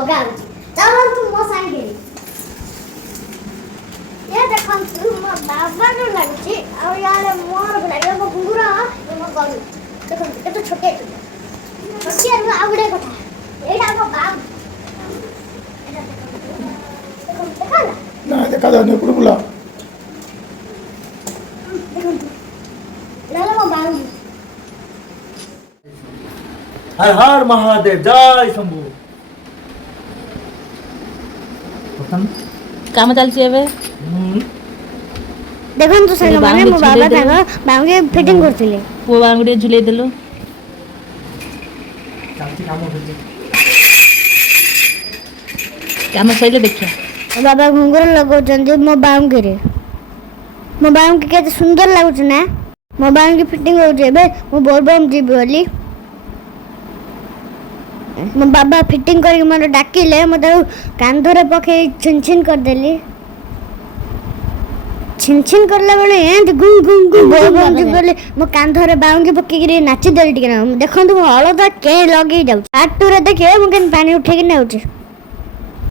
लगा चलो तू मो संगे ये देखो तू मो बाबा नो लागछि आ यार मोर लागो मो गुंगुरा मो गलु देखो केतो छोटे छोटे आ गुडे कथा एटा मो बाप एटा देखो देखो ना देखा जाने पुला देखो लाला मो बाप हर हर महादेव जय शंभु काम चलछि एबे देखन तो सही माने मो बाबा तागा बांगे फिटिंग करथिले पो बांगुडे झुले देलो चाची काम होते काम सहीले देखिया बाबा घुंगर लगाउछन्ते मो बांगे रे मो बांगे केते सुंदर लागुछ ना मो बांगे फिटिंग होउछ एबे मो बोलबम जीबी बोली मो बाबा फिटिंग करके मने डाकिले मते कांधरे पके छिन कर देली छिन करला बेले एंड गुं गुं गुं बोलबम जीबी बोली मो कांधरे बांगे पके गिरी नाची देली टिके ना देखंतु हळदा के लगे जाउ आटुरे देखे मो केन पानी उठे के नेउछ